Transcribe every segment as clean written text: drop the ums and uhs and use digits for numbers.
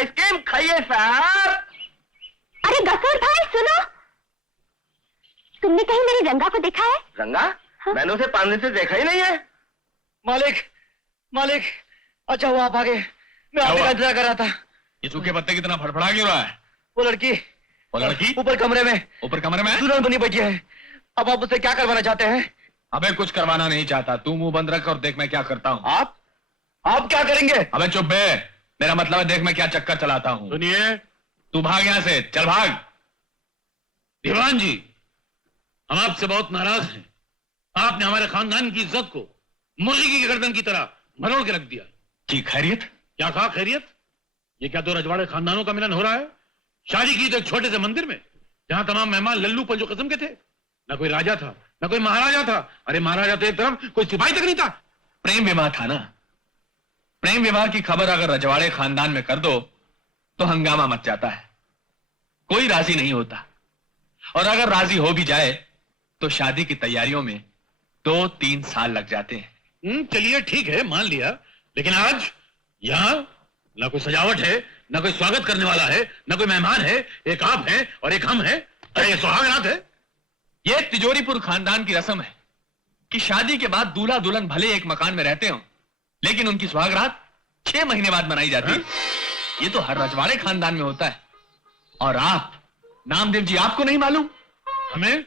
Ice cream खाइए साहब। अरे गफूर भाई सुनो, तुमने कहीं मेरी रंगा को देखा है? रंगा? हाँ? मैंने उसे 5 दिन से देखा ही नहीं है। मालिक, मालिक, अच्छा हुआ आप आ गए, मैं आपका इंतजार कर रहा था। ये सूखे पत्ते कितना फड़फड़ा क्यों रहा है? वो लड़की ऊपर कमरे में दुल्हन बनी बैठी है। अब आप उससे क्या करवाना चाहते हैं? अबे कुछ करवाना नहीं चाहता, तू मुंह बंद रख और देख मैं क्या करता हूँ। आप क्या करेंगे? अबे चुप बे, मेरा मतलब है देख मैं क्या चक्कर चलाता हूँ। सुनिए, तू भाग यहाँ से, चल भाग। दीवान जी, हम आपसे बहुत नाराज हैं। आपने हमारे खानदान की इज्जत को मुर्गी की गर्दन की तरह मरोड़ के रख दिया। जी खैरियत? क्या कहा खैरियत? ये क्या दो रजवाड़े खानदानों का मिलन हो रहा है? शादी की तो एक छोटे से मंदिर में, जहां तमाम मेहमान लल्लू पंजो किस्म के थे। ना कोई राजा था, ना कोई महाराजा था। अरे महाराजा तो एक तरफ, कोई सिपाही तक नहीं था। प्रेम विवाह था ना। प्रेम विवाह की खबर अगर रजवाड़े खानदान में कर दो तो हंगामा मच जाता है, कोई राजी नहीं होता। और अगर राजी हो भी जाए तो शादी की तैयारियों में 2-3 साल लग जाते हैं। चलिए ठीक है, मान लिया। लेकिन आज यहाँ ना कोई सजावट है, ना कोई स्वागत करने वाला है, ना कोई मेहमान है। एक आप हैं और एक हम हैं। क्या ये सुहागरात है? ये तिजोरीपुर खानदान की रस्म है कि शादी के बाद दूल्हा दुल्हन भले एक मकान में रहते हो, लेकिन उनकी सुहागरात 6 महीने बाद मनाई जाती है। ये तो हर रजवाड़े खानदान में होता है। और आप नामदेव जी, आपको नहीं मालूम? हमें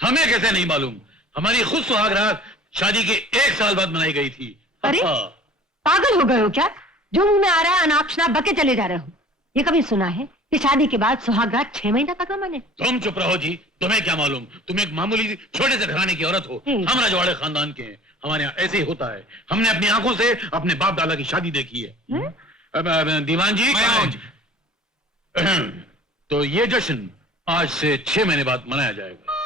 हमें कैसे नहीं मालूम? हमारी खुद सुहागरात शादी के 1 साल बाद मनाई गई थी। अरे पागल हो गए हो क्या? जो मुंह में आ रहा है अनाप शनाप बके चले जा रहे हो। ये कभी सुना है कि शादी के बाद सुहागरात 6 महीना तक न माने? तुम चुप रहो जी, तुम्हें क्या मालूम? तुम एक मामूली छोटे से घराने की औरत हो, हम रजवाड़े खानदान के हैं। हमारे यहाँ ऐसे ही होता है। हमने अपनी आंखों से अपने बाप दादा की शादी देखी है। दीवान जी, तो ये जश्न आज से 6 महीने बाद मनाया जाएगा।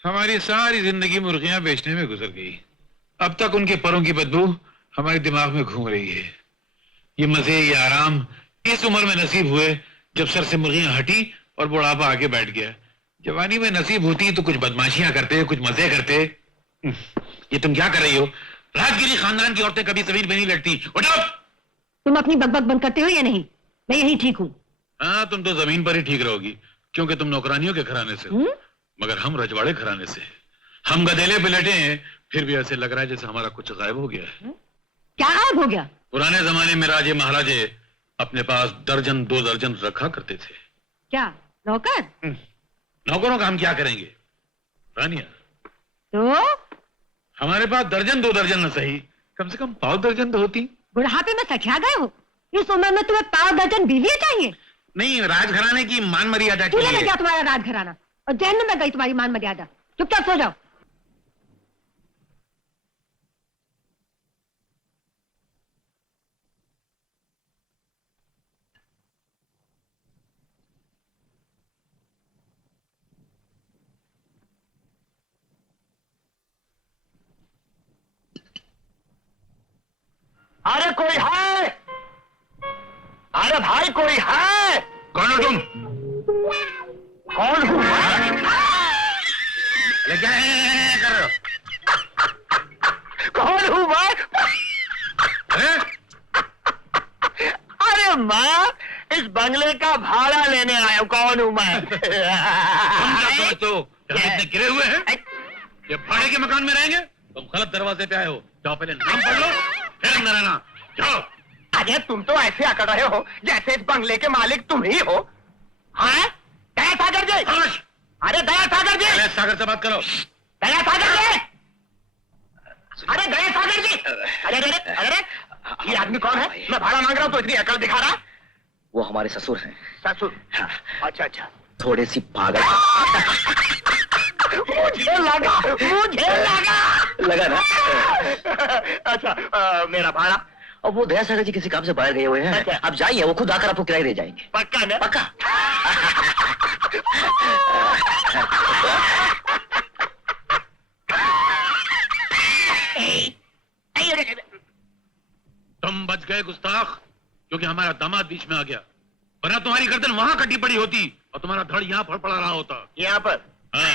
हमारी सारी जिंदगी मुर्गियां बेचने में गुजर गई। अब तक उनके परों की बदबू हमारे दिमाग में घूम रही है। ये मजे, ये आराम इस उम्र में नसीब हुए जब सर से मुर्गियां हटी और बुढ़ापा आके बैठ गया। जवानी में नसीब होती तो कुछ बदमाशियां करते, कुछ मजे करते। ये तुम क्या कर रही हो? राजगिरी खानदान की औरतें कभी जमीन पे नहीं लड़ती। उठो! तुम अपनी बकबक बंद करते हो या नहीं? मैं यही ठीक हूँ। हाँ, तुम तो जमीन पर ही ठीक रहोगी, क्योंकि तुम नौकरानियों के घराने से हो। मगर हम रजवाड़े घराने से। हम गधेले पे लेटे हैं, फिर भी ऐसे लग रहा है जैसे हमारा कुछ गायब हो गया है। क्या गायब हो गया? पुराने जमाने में राजे महाराजे अपने पास 1-2 दर्जन रखा करते थे। क्या नौकर? नौकरों का हम क्या करेंगे रानिया? तो हमारे पास 1-2 दर्जन न सही, कम से कम 5 दर्जन तो होती। बुढ़ापे में सखिया गए हो? इस उम्र में तुम्हें 5 दर्जन बीवियां चाहिए? नहीं, राजघराने की मान मर्यादा के लिए। क्या तुम्हारा राजघराना? और जहन्नुम में गई तुम्हारी मान मर्यादा। चुपचाप सो जाओ। अरे कोई है? अरे भाई कोई है? कौन हो तुम? कौन हूँ मैं? अरे क्या कर रहे हो? कौन हूँ मैं? अरे माँ, इस बंगले का भाड़ा लेने आया हूँ। कौन हूँ मैं? तो इतने गिरे हुए हैं, ये भाड़े के मकान में रहेंगे? तुम गलत दरवाजे पे आए हो। जाओ पहले नाम पढ़ लो, फिर अंदर आना। जाओ। अरे तुम तो ऐसे अकड़ रहे हो जैसे इस बंगले के मालिक तुम ही हो। हाँ? दया सागर जी! अरे दया सागर जी! दया सागर से बात करो। दया सागर जी! अरे दया सागर जी! अरे अरे अरे ये आदमी कौन है? मैं भाड़ा मांग रहा हूँ तो इतनी अकड़ दिखा रहा। वो हमारे ससुर हैं। ससुर? हाँ। अच्छा अच्छा। थोड़ी सी पागल। मुझे लगा ना। अच्छा मेरा भाड़ा? और वो दया सागर जी किसी काम से बाहर गए हुए हैं। अच्छा। अब जाइए, वो खुद आकर आपको किराया दे जाएंगे। पक्का ना? पक्का। तुम बच गए गुस्ताख, क्योंकि हमारा दामाद बीच में आ गया। वरना तुम्हारी गर्दन वहां कटी पड़ी होती और तुम्हारा धड़ यहाँ फड़फड़ा रहा होता। यहाँ पर? हाँ।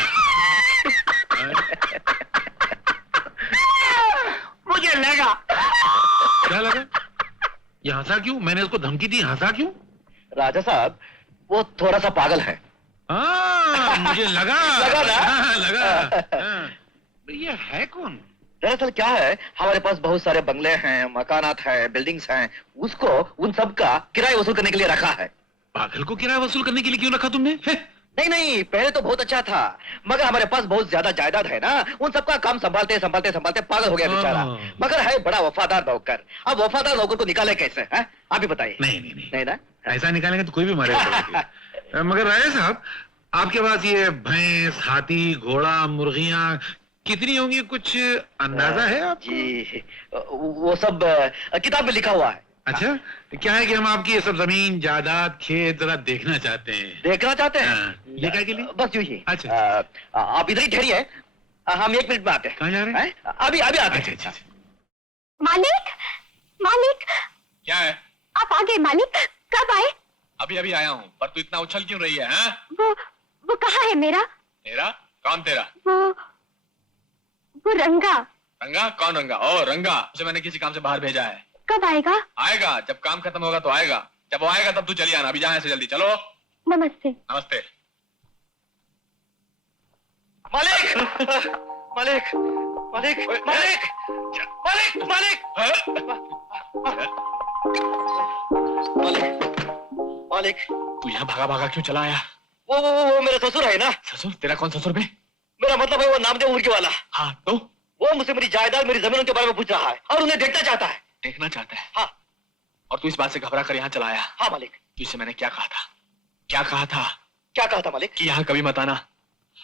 ये हंसा क्यों? मैंने उसको धमकी दी, हंसा क्यों? राजा साहब वो थोड़ा सा पागल है। मुझे लगा लगा ना? हाँ, लगा। हाँ। ये है कौन? दरअसल क्या है, हमारे पास बहुत सारे बंगले हैं, मकानात हैं, बिल्डिंग्स हैं, उसको उन सब का किराया वसूल करने के लिए रखा है। पागल को किराया वसूल करने के लिए क्यों रखा तुमने? नहीं नहीं, पहले तो बहुत अच्छा था, मगर हमारे पास बहुत ज्यादा जायदाद है ना, उन सबका काम संभालते संभालते संभालते पागल हो गया बेचारा। मगर है बड़ा वफादार नौकर। अब वफादार नौकर को निकाले कैसे? है आप ही बताइए। नहीं नहीं नहीं, नहीं ना? ऐसा निकालेंगे तो कोई भी मारेगा। मगर राजा साहब, आपके पास ये भैंस, हाथी, घोड़ा, मुर्गियां कितनी होंगी, कुछ अंदाजा है आप? जी वो सब किताब में लिखा हुआ है। अच्छा, क्या है कि हम आपकी ये सब जमीन, जायदाद, खेत जरा देखना चाहते हैं। देखना चाहते हैं? हाँ, ये क्या के लिए? बस यूं ही। अच्छा। आप इधर ही ठहरिए, हम 1 मिनट में आते हैं। कहाँ जा रहे हैं? अभी अभी आते अच्छा हैं। अच्छा अच्छा। मालिक, मालिक, क्या है? आप आ गए मालिक? कब आए? अभी अभी आया हूँ, पर तू इतना उछल क्यों रही है? हाँ? वो कहाँ है मेरा? तेरा? कौन तेरा? वो रंगा। रंगा? कौन रंगा? ओ रंगा, उसे मैंने किसी काम से बाहर भेजा है। कब आएगा? आएगा, जब काम खत्म होगा तो आएगा। जब वो आएगा तब तू चली आना। अभी जा यहाँ से जल्दी, चलो। नमस्ते। नमस्ते। मालिक मालिक मालिक मालिक मालिक मालिक मालिक मालिक, तू यहाँ भागा भागा क्यों चला आया? वो मेरा ससुर है ना। ससुर? तेरा कौन ससुर बे? मेरा मतलब है वो नामदेव मुर्गी वाला। हाँ तो? वो मुझसे मेरी जायदाद, मेरी जमीनों के बारे में पूछ रहा है और उन्हें देखना चाहता है। देखना चाहता है? हाँ। और तू इस बात से घबरा कर यहाँ चला आया? हाँ मालिक। तुझसे मैंने क्या कहा था? क्या कहा था? क्या कहा था मालिक? कि यहाँ कभी मत आना।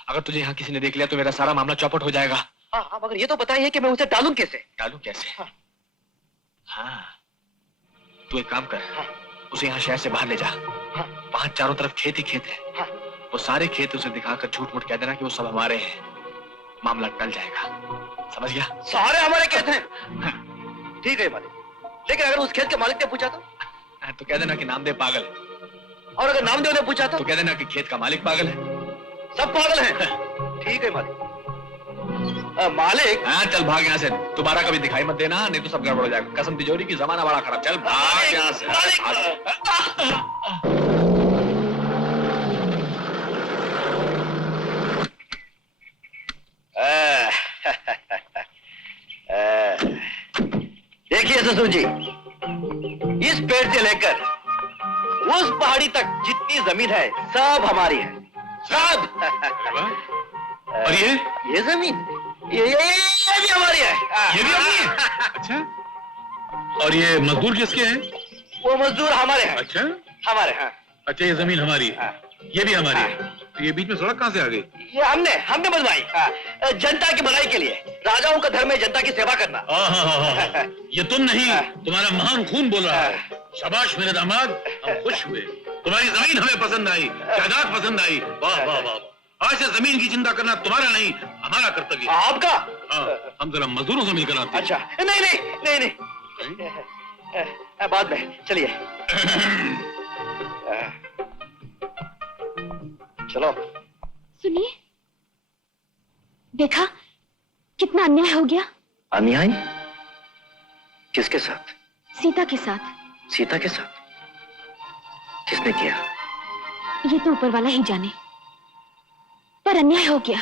अगर तुझे यहाँ किसी ने देख लिया तो मेरा सारा मामला चौपट हो जाएगा। हाँ हाँ, मगर ये तो बताइए कि मैं उसे डालूं कैसे? डालूं कैसे? हाँ। हाँ, तू एक काम कर। हाँ। उसे यहाँ शहर से बाहर ले जा। हाँ। वहां चारों तरफ खेत ही खेत है। हाँ। वो सारे खेत उसे दिखाकर झूठ मूठ कह देना कि वो सब हमारे हैं। मामला टल जाएगा, समझ गया? सारे हमारे खेत हैं। ठीक है मालिक, लेकिन अगर उस खेत के मालिक ने पूछा तो कह देना कि नामदेव पागल है। और अगर नामदेव ने पूछा तो कह देना कि खेत का मालिक पागल है। सब पागल हैं। ठीक है मालिक। मालिक। हाँ चल भाग यहाँ से, दोबारा कभी दिखाई मत देना, नहीं तो सब गड़बड़ हो जाएगा। कसम तिजोरी की, जमाना बड़ा खराब। चल भाग यहाँ से। देखिए ससुर जी, इस पेड़ से लेकर उस पहाड़ी तक जितनी जमीन है सब हमारी है, सब। और ये जमीन ये भी हमारी है। ये भी अपनी है? अच्छा। और ये मजदूर किसके हैं? वो मजदूर हमारे हैं। अच्छा। हमारे। हाँ। अच्छा, ये जमीन हमारी है, ये भी हमारी है। तो ये बीच में सड़क कहाँ से आ गई? ये हमने बनवाई, जनता की भलाई के लिए। राजाओं का धर्म है जनता की सेवा करना। ये तुम नहीं, तुम्हारा महान खून बोल रहा है। शाबाश मेरे दामाद, हम खुश हुए। तुम्हारी जमीन हमें पसंद आई, जायदाद पसंद आई। वाह वाह वाह। आज से जमीन की चिंता करना तुम्हारा नहीं, हमारा कर्तव्य। आपका? हम जरा मजदूरों से मिलकर आते हैं। अच्छा, नहीं नहीं नहीं नहीं, बाद में चलिए। चलो। सुनिए, देखा कितना अन्याय हो गया। अन्याय? किसके साथ? सीता के साथ। सीता के साथ? किसने किया? ये तो ऊपर वाला ही जाने, पर अन्याय हो गया।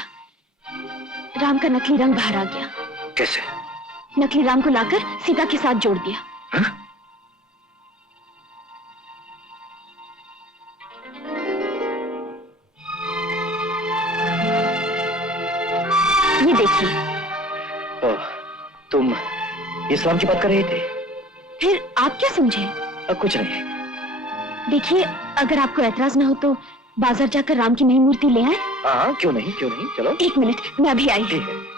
राम का नकली रंग बाहर आ गया। कैसे? नकली राम को लाकर सीता के साथ जोड़ दिया। हा? ये देखिए। तुम इस्लाम की बात कर रही थी? फिर आप क्या समझे? कुछ नहीं। देखिए, अगर आपको ऐतराज न हो तो बाजार जाकर राम की नई मूर्ति ले आए। हाँ, क्यों नहीं, क्यों नहीं, चलो। 1 मिनट, मैं अभी आई। ठीक है।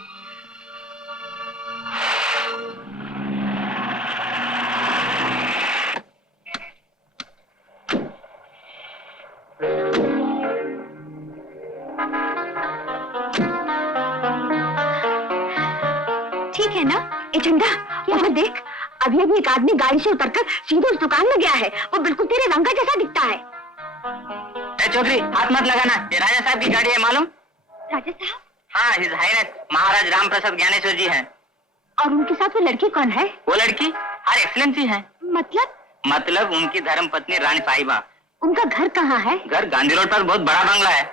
ठीक है ना? ए चंदा, यहाँ देख, अभी अभी एक आदमी गाड़ी से उतरकर सीधे उस दुकान में गया है। वो बिल्कुल तेरे रंगा जैसा दिखता है। चौधरी, हाथ मत लगाना, ये राजा साहब की गाड़ी है, मालूम? राजा साहब? हाँ, हिज हाइनेस महाराज राम प्रसाद ज्ञानेश्वर जी हैं। और उनके साथ वो लड़की कौन है? वो लड़की हर एक्सलेंसी है। मतलब मतलब उनकी धर्म पत्नी रानी साहिबा। उनका घर कहाँ है? घर गांधी रोड पर बहुत बड़ा बंगला है।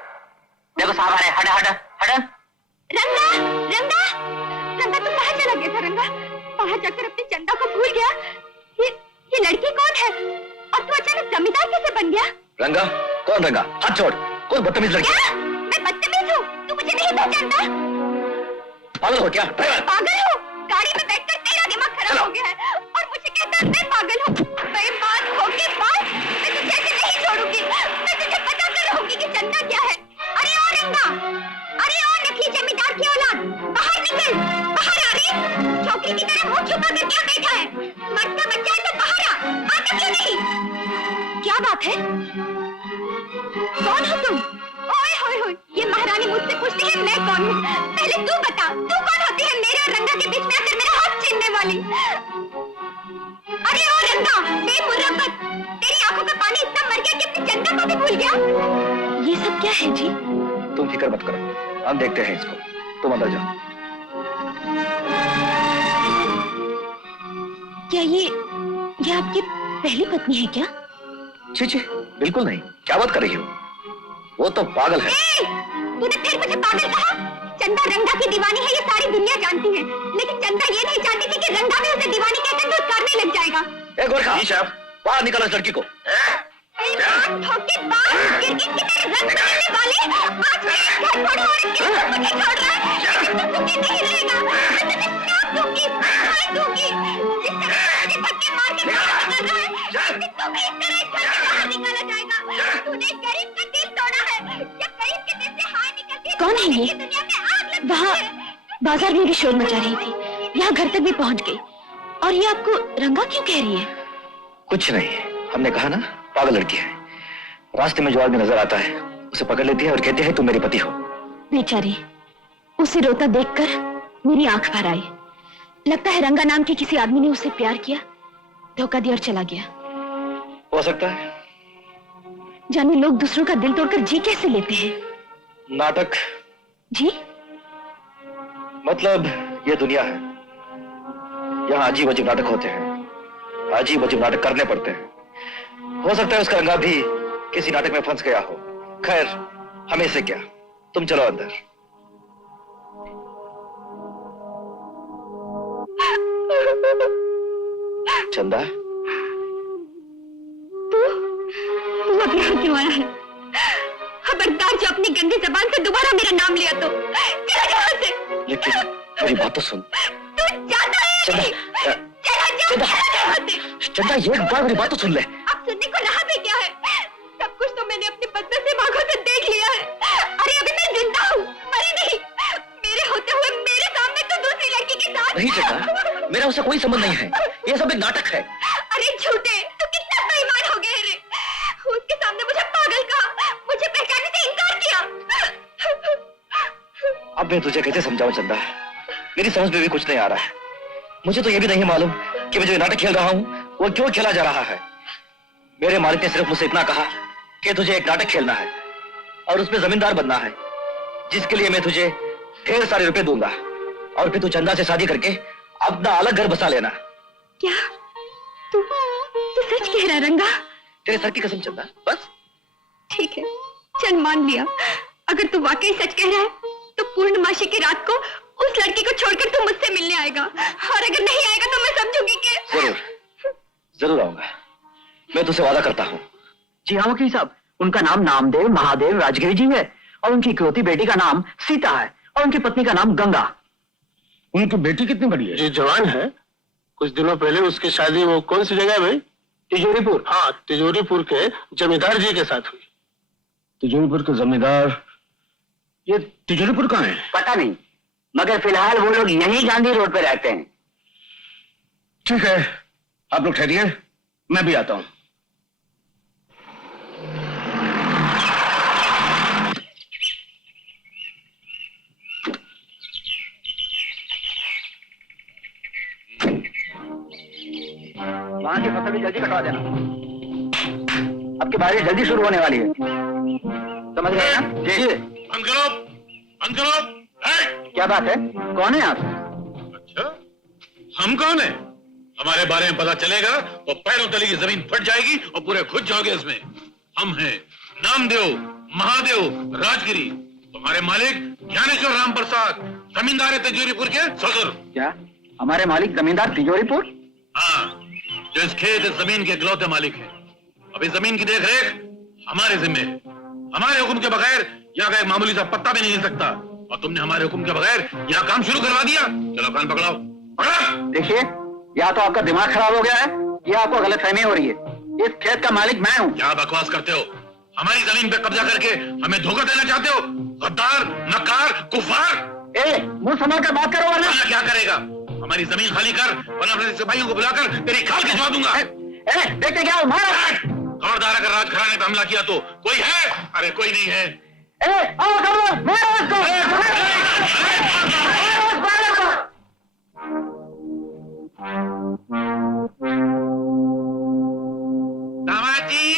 देखो साहब आ रहे, हट हट हट। रंगा, रंगा, रंगा तू कहाँ चला गया था रंगा? बाहर जाकर अपनी चंदा को भूल गया। ये लड़की कौन है? और तू अचानक जमींदार कैसे बन गया? रंगा? कौन रंगा? हाथ छोड़। कौन बदतमीज लड़की? क्या? मैं बदतमीज हूँ? तू मुझे नहीं पहचानता? पागल हो क्या? पागल हूँ? गाड़ी में बैठकर तेरा दिमाग खराब हो गया है और मुझे कहता है मैं पागल हूँ। बेईमान होके बाद मैं तुझे ऐसे नहीं छोड़ूंगी। मैं तुझे बताकर रहूंगी कि चंदा क्या है। अरे ओ रंगा, अरे ओ नकली जमींदार की औलाद, बाहर निकल, बाहर आ रे। छोकरी की तरह मुंह छुपा कर क्या बैठा है? मरता बच्चा है तो बाहर आता क्यों नहीं? क्या बात है? कौन हो तुम? ओए होए होए, ये महारानी मुझसे पूछती है मैं कौन हूँ। पहले तू बता, तू कौन होती है मेरे और रंगा के बीच में आकर मेरा हाथ छीनने वाली? अरे ओ रंगा, बेमुरब्बत, तेरी आंखों का पानी इतना मर गया कि अपनी चंदा को भी भूल गया। ये सब क्या है जी? तुम फिक्र मत करो, हम देखते हैं इसको। तुम अंदर जाओ। क्या ये आपकी पहली पत्नी है क्या? छी छी, बिल्कुल नहीं। क्या बात कर रही हो? वो तो पागल है। तूने फिर मुझे पागल कहा? चंदा रंगा की दीवानी है ये सारी दुनिया जानती है, लेकिन चंदा ये नहीं जानती थी कि रंगा भी उसे दीवानी कहकर दूध करने लग जाएगा। ए गोरखा, बाहर निकालो इस लड़की को। धोखेबाज, गिरगिट की तरह रंग बदलने वाले, आज मैं घर छोड़ू और इसके साथ मुझे छोड़ रहा है। लेकिन तू सुखी नहीं रहेगा। मैं तुझे श्राप दूंगी, मार दूंगी। जिस तरह मुझे धक्के मार के बाहर निकल रहा है, तू भी इस तरह घर से बाहर निकाला जाएगा। तूने गरीब का दिल तोड़ा है। जब गरीब के दिल से हाय निकलती है, कौन है ये? दुनिया में आग लगती है। वहाँ बाजार में भी शोर मचा रही थी, यहाँ घर तक भी पहुँच गई। और ये आपको रंगा क्यों कह रही है? कुछ नहीं, हमने कहा ना पागल लड़की है। रास्ते में जो आदमी नजर आता है उसे पकड़ लेती है और कहती है तुम मेरे पति हो। बेचारी, उसे रोता देखकर मेरी आंख भर आई। लगता है रंगा नाम के किसी आदमी ने उसे प्यार किया, धोखा दिया और चला गया। हो सकता है। जाने लोग दूसरों का दिल तोड़कर जी कैसे लेते हैं? नाटक। जी? मतलब ये दुनिया है, यहाँ अजीब अजीब नाटक होते हैं, अजीब अजीब नाटक करने पड़ते हैं। हो सकता है उसका रंगा भी किसी नाटक में फंस गया हो। खैर, हमें से क्या, तुम चलो अंदर। चंदा, तू अब यहाँ क्यों आया है? खबरदार जो अपनी गंदी जबान से दोबारा मेरा नाम लिया तो चला यहाँ से। लेकिन मेरी बात तो सुन। तू जाता है? चंदा, चंदा, चंदा, ये एक बार मेरी बात तो सुन ले। अब सुनने को रहा भी क्या है? सब कुछ तो मैंने अपनी बदनसीब आंखों से देख लिया है। अरे अभी मैं जिंदा हूँ, मरी नहीं। मेरे होते हुए मेरे सामने तो दूसरी लड़की के साथ। नहीं चंदा, मेरा उससे कोई संबंध नहीं है। ये सब एक नाटक है। अरे झूठे, तू कितना बेईमान हो गया है रे। उसके सामने मुझे पागल कहा, मुझे पहचानने से इनकार किया। अब मैं तुझे कैसे समझाऊं चंदा? मेरी समझ में भी कुछ नहीं आ रहा है। मुझे तो ये भी नहीं मालूम कि मैं जो नाटक खेल रहा हूँ वो क्यों खेला जा रहा है। मेरे मालिक ने सिर्फ मुझसे इतना कहा कि तुझे एक नाटक खेलना है और उसमें जमींदार बनना है, जिसके लिए मैं तुझे ढेर सारे रुपए दूंगा और फिर तू चंदा से शादी करके अपना अलग घर बसा लेना। क्या तू सच कह रहा रंगा? तेरे सर की कसम चंदा, बस। ठीक है, चल मान लिया। अगर तू वाकई सच कह रहा है तो पूर्णमासी की रात को उस लड़की को छोड़कर तू मुझसे मिलने आएगा, और अगर नहीं आएगा तो मैं समझूंगी कि जरूर जरूर आऊंगा, मैं तुझसे वादा करता हूँ। जी हाँ वकील साहब, उनका नाम नामदेव महादेव राजगिरी जी है और उनकी इकलौती बेटी का नाम सीता है और उनकी पत्नी का नाम गंगा। उनकी बेटी कितनी बड़ी है? जी जवान है। कुछ दिनों पहले उसकी शादी वो कौन सी जगह है भाई? तिजोरीपुर। हाँ, तिजोरीपुर के जमींदार जी के साथ हुई। तिजोरीपुर के जमींदार? ये तिजोरीपुर कहाँ है? पता नहीं, मगर फिलहाल वो लोग यहीं गांधी रोड पे रहते हैं। ठीक है, आप लोग ठहरिए, मैं भी आता हूँ। वहां की फसल भी जल्दी कटवा देना, अब की बारिश जल्दी शुरू होने वाली है, समझ गए ना? जी। बंद करो, बंद करो। क्या बात है, कौन है आप? अच्छा, हम कौन है? हमारे बारे में पता चलेगा तो पैरों तले की जमीन फट जाएगी और पूरे घुस जाओगे इसमें। हम हैं नामदेव महादेव राजगिरी, तुम्हारे मालिक ज्ञानेश्वर राम प्रसाद, जमींदार है तिजोरीपुर के ससुर। क्या हमारे मालिक जमींदार तिजोरीपुर? हाँ, जो इस खेत इस जमीन के इकलौते मालिक हैं। अब इस जमीन की देखरेख हमारे जिम्मे है। हमारे हुक्म के बगैर यहाँ का एक मामूली सा पत्ता भी नहीं हिल सकता, और तुमने हमारे हुक्म के बगैर यहाँ काम शुरू करवा दिया। चलो कान पकड़ाओ, पकड़ो। देखिए, या तो आपका दिमाग खराब हो गया है या आपको गलतफहमी हो रही है। इस खेत का मालिक मैं हूँ। क्या बकवास करते हो? हमारी जमीन पे कब्जा करके हमें धोखा देना चाहते हो? गद्दार, मक्कार, कुफार। मुंह संभाल कर बात करो वरना। क्या करेगा? हमारी जमीन खाली कर, वरना अपने सिपाहियों को बुलाकर तेरी खाल खिंचवा दूंगा। देखते क्या मारो। खबरदार, अगर राजघराने पे हमला किया तो कोई है? अरे कोई नहीं है। दामाजी,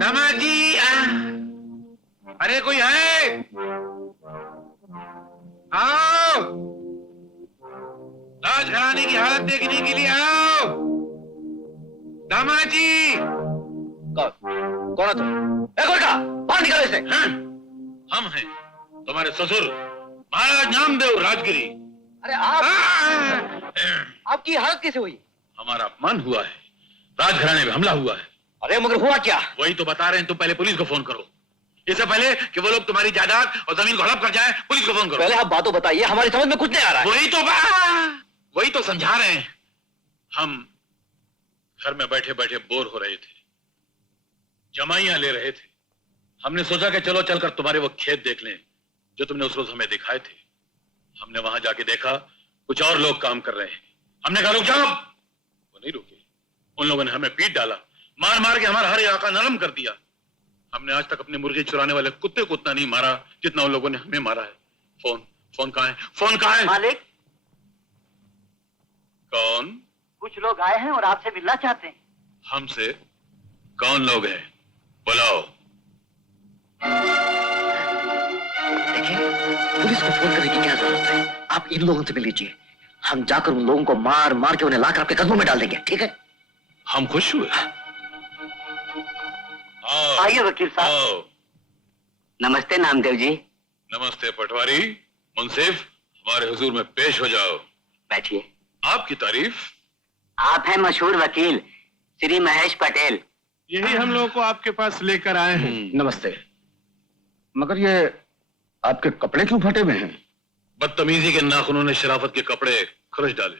दामाजी, अरे कोई है? आओ, राजघराने की हालत देखने के लिए आओ। दामाजी। कौन है तुम? गोरखा, बाहर निकालो इसे। हम हैं तुम्हारे ससुर महाराज नामदेव राजगिरी। अरे आपकी हालत कैसे हुई? हमारा अपमान हुआ है, राजघराने में हमला हुआ है। अरे मगर हुआ क्या? वही तो बता रहे हैं, तुम पहले पुलिस को फोन करो। इससे पहले कि वो लोग तुम्हारी जायदाद और जमीन को हड़प कर जाए, पुलिस को फोन करो। पहले आप बातों बताइए, हमारी समझ में कुछ नहीं आ रहा है। वही तो समझा रहे हैं। हम घर में बैठे बैठे बोर हो रहे थे, जमाइयां ले रहे थे। हमने सोचा कि चलो चलकर तुम्हारे वो खेत देख लें जो तुमने उस रोज हमें दिखाए थे। हमने वहां जाके देखा कुछ और लोग काम कर रहे हैं। हमने कहा रुक जाओ, वो नहीं रुके। उन लोगों ने हमें पीट डाला, मार मार के हमारा हर इलाका नरम कर दिया। हमने आज तक अपने मुर्गी चुराने वाले कुत्ते को उतना नहीं मारा जितना उन लोगों ने हमें मारा है। फोन कहाँ है? फोन कहाँ है? मालिक, कौन? कुछ लोग आए हैं और आपसे मिलना चाहते हैं। हमसे? कौन लोग हैं? बुलाओ। देखिए, पुलिस को फोन करने की क्या जरूरत है? आप इन लोगों से मिल लीजिए। हम जाकर उन लोगों को मार मार के उन्हें लाकर आपके कदमों में डाल देंगे, ठीक है? हम खुश हुए। आइए वकील साहब। नमस्ते नामदेव जी। नमस्ते पटवारी। मुंसिफ, हमारे हुजूर में पेश हो जाओ। बैठिए। आपकी तारीफ। आप हैं मशहूर वकील श्री महेश पटेल। यही हम लोगों को आपके पास लेकर आए हैं। नमस्ते। मगर ये आपके कपड़े क्यों फटे हुए हैं? बदतमीजी के नाखूनों ने शराफत के कपड़े खुरच डाले।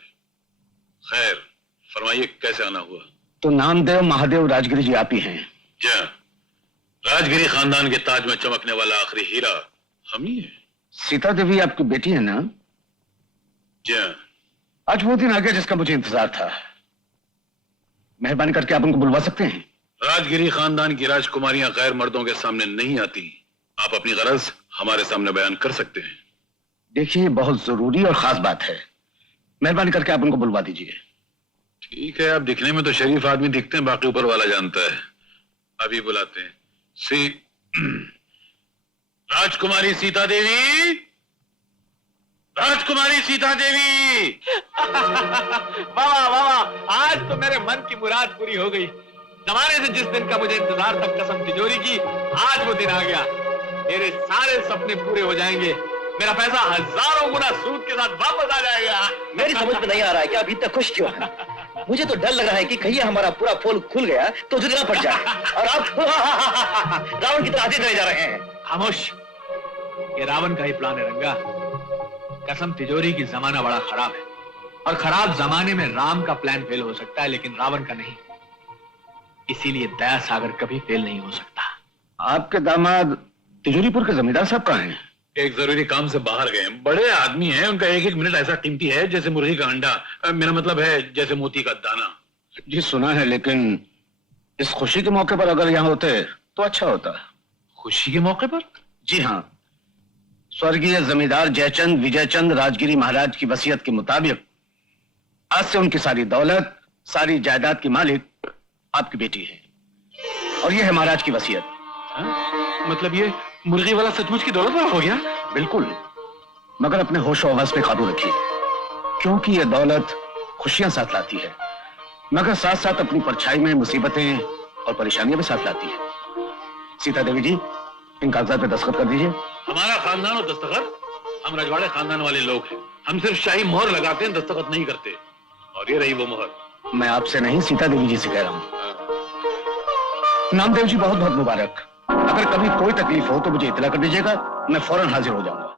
खैर, फरमाइए कैसे आना हुआ? तो नामदेव महादेव राजगिरी जी आप ही हैं? क्या राजगिरी खानदान के ताज में चमकने वाला आखिरी हीरा हम ही है। सीता देवी आपकी बेटी है ना? जी। आज वो दिन आ गया जिसका मुझे इंतजार था। मेहरबानी करके आप उनको बुलवा सकते हैं? राजगिरी खानदान की राजकुमारियां गैर मर्दों के सामने नहीं आती। आप अपनी गरज हमारे सामने बयान कर सकते हैं। देखिए, बहुत जरूरी और खास बात है। मेहरबानी करके आप उनको बुलवा दीजिए। ठीक है, आप दिखने में तो शरीफ आदमी दिखते हैं, बाकी ऊपर वाला जानता है। अभी बुलाते हैं। राजकुमारी सीता देवी, राजकुमारी सीता देवी। वाह वाह, आज तो मेरे मन की मुराद पूरी हो गई। जमाने से जिस दिन का मुझे इंतजार था कसम तिजोरी की, आज वो दिन आ गया। मेरे सारे सपने पूरे हो जाएंगे। मेरा पैसा हजारों गुना सूद के साथ वापस आ जाएगा। मेरी समझ में नहीं आ रहा है कि अभी तक खुश क्यों है। मुझे तो डर लग रहा है कि कहीं हमारा पूरा पोल खुल गया तो जुदा पड़ जाए और आप रावण की तरह आते चले जा रहे हैं। खामोश, ये रावण का ही प्लान है रंगा। कसम तिजोरी की जमाना बड़ा खराब है, और खराब जमाने में राम का प्लान फेल हो सकता है लेकिन रावण का नहीं। इसीलिए दया सागर कभी फेल नहीं हो सकता। आपके दामाद तिजोरीपुर के जमींदार साहब कहाँ हैं? एक जरूरी काम से बाहर गए। बड़े आदमी हैं, उनका एक एक मिनट ऐसा कीमती है जैसे मुर्गी का अंडा। मेरा मतलब है जैसे मोती का दाना। जी सुना है, लेकिन इस खुशी के मौके पर अगर यहाँ होते तो अच्छा होता। खुशी के मौके पर? जी हाँ, स्वर्गीय जमींदार जयचंद विजयचंद राजगिरी महाराज की वसीयत के मुताबिक आज से उनकी सारी दौलत, सारी जायदाद की मालिक आपकी बेटी है, और ये है महाराज की वसीयत। मतलब ये मुर्गी वाला सचमुच की दौलत वाला हो गया? बिल्कुल, मगर अपने होश और हवस पे काबू रखिए। क्योंकि यह दौलत खुशियां साथ लाती है, मगर साथ साथ अपनी परछाई में मुसीबतें और परेशानियां भी साथ लाती है। सीता देवी जी, इन कागजात पे दस्तखत कर दीजिए। हमारा खानदान और दस्तखत, हम रजवाड़े खानदान वाले लोग हैं, हम सिर्फ शाही मोहर लगाते हैं, दस्तखत नहीं करते। और ये रही वो मोहर। मैं आपसे नहीं, सीता देवी जी से कह रहा हूं। नामदेव जी, बहुत बहुत मुबारक। अगर कभी कोई तकलीफ हो तो मुझे इत्तला कर दीजिएगा, मैं फौरन हाजिर हो जाऊंगा।